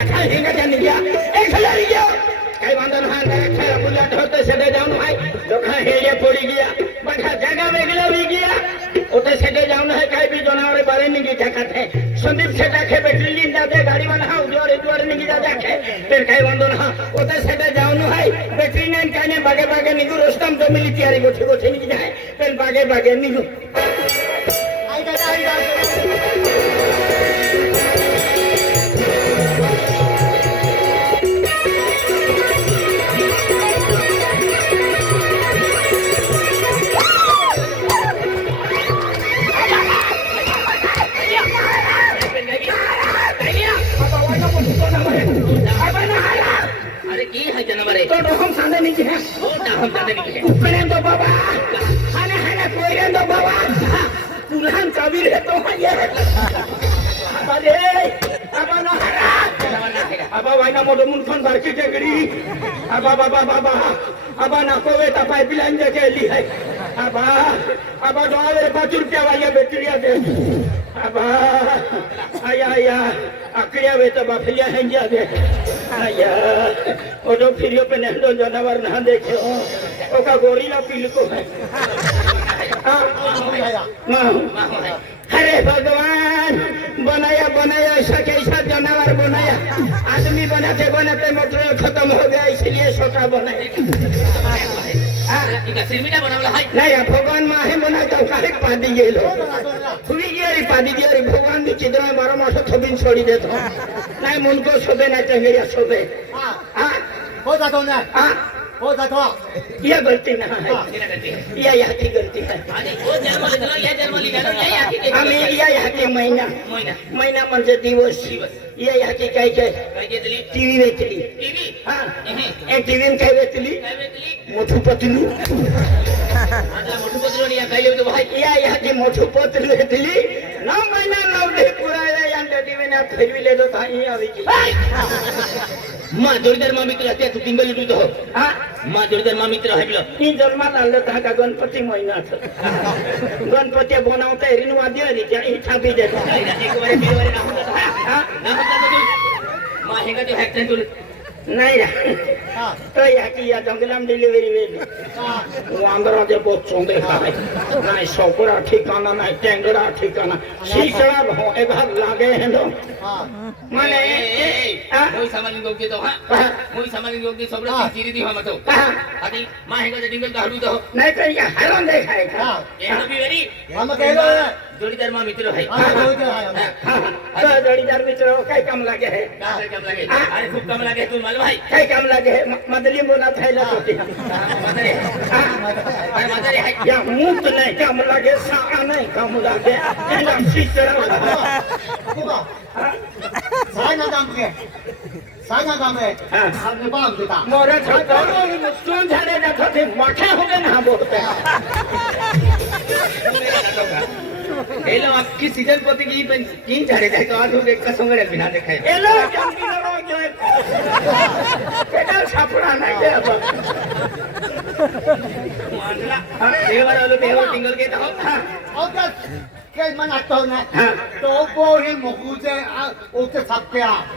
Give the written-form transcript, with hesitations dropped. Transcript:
हिंगा जाने गया एक खिलाड़ी गया कई बंदर हां खेला बुलेट होते सेडे जाऊन भाई तो खा हेड़े पड़ी गया बखा जगह में गिला भी गया ओते सेडे जाऊन है कई भी जनावर बारे नहीं जगत है संदीप सेटा खे बैटरी लीन जाते गाड़ी वाला हां जोरे नहीं जा जाके फिर कई बंदर हां ओते सेडे जाऊन है बैटरी नहीं काने भागे भागे निगु रोस्टम जो मिली तैयारी गोठे नहीं जाए फिर भागे भागे निगु अरे की है जानवर है तो हम सामने नहीं है ओ ना हम जाते नहीं है ऊपरे तो बाबा खाना कोई तो बाबा पुरान कबीर है तो ये अरे अब ना अब वाइना मोटो मुनखन बारकी टेकरी अब बाबा अब ना कोवे ता पाइपलाइन देके ली है अब डॉलर 5 रुपया वाली बैटरिया दे अब आया अकड़िया वे तो बाफलिया है जा दे आया ओडो फिरियो पे नंदो जानवर ना देखे ओका गोरिल्ला पील को है अरे भगवान बनाया ऐसा कैसा जानवर बनाया आदमी बनाते बनाते मोटर खत्म हो गया इसलिए सोचा बनाया सिरमिटा बनवला है नहीं भगवान माहे बनाता काहे पादी गेलो खुली गेली पादी गेली भगवान दी चित्र में 12 मास थबिन छोड़ी देतो नहीं मन को सोबे ना चंगेरिया सोबे हां हो जातो ना हां हो जातो ये गलती ना है ये यहाँ की गलती है अरे वो जन्म लेलो या जन्म लिखलो या या की हम ये यहाँ के महीना म्हणजे दिवस ये यहाँ की काय घेतली टीव्ही वेचली टीव्ही हां एक टीव्ही काय वेचली काय भेटली मोठू पतलू आता मोठू पत्र या काय लेतो भाई या यहाँ की मोठू पतलू वेचली 9 महीना नवले पुरायला यांच्या टीव्हीने फिरविले तो काही आवी की मा जोडीदार मा मित्र त्या तू किंबल लुटतो हां मा जोडीदार मा मित्र हागलो मी जन्मात आलं तर का गणपती महिन्यात गणपती बनवता हेरीन वाद्य हरी त्या इच्छा बी देतो एक बारे बी बारे ना होता तू मा हेगा ते फॅक्टरी तू नाही तो या जंगलाम डिलिव्हरी वेली वांदराचे बहुत चोंदे खाए नाही सोकरा ठिकाना नाही टेंगड़ा ठिकाना शीशड़ा हो एघर लागे हैं तो माने मोई सामान गोगते तो हां मोई सामान गोगते सबला चिरी दी हम तो आदि मा हेगा ते डिंगल काढू तो नाही तर या हरण देखाय का ए नबी वेरी हम कहलो जोडीदार मा मित्र है तो जोड़ीदार मित्र काय काम लागे है काय काम लागे अरे खूप काम लागे तू मालूम है काय काम लागे है मदली बोला थैला होती मातारे अरे मातारे है या मुक्त नाही काम लागे सा नाही काम लागे एला शीशड़ा सायना दामके आपने बाप देता मोरे छोटा सुन झाले ना थे मोठे हो गए ना बोलते हेलो आपकी सीजन पोते की पण तीन झाडे जाय तो आज हो एक कसंगडे बिना देखाय एलो जंगली लड़ो जो केडा सापडा नाही दे अब मानला देवर आलो देवर टिंगल के तो और क्या मन आता हो ना तो वो ही मुकुजे ओके सबके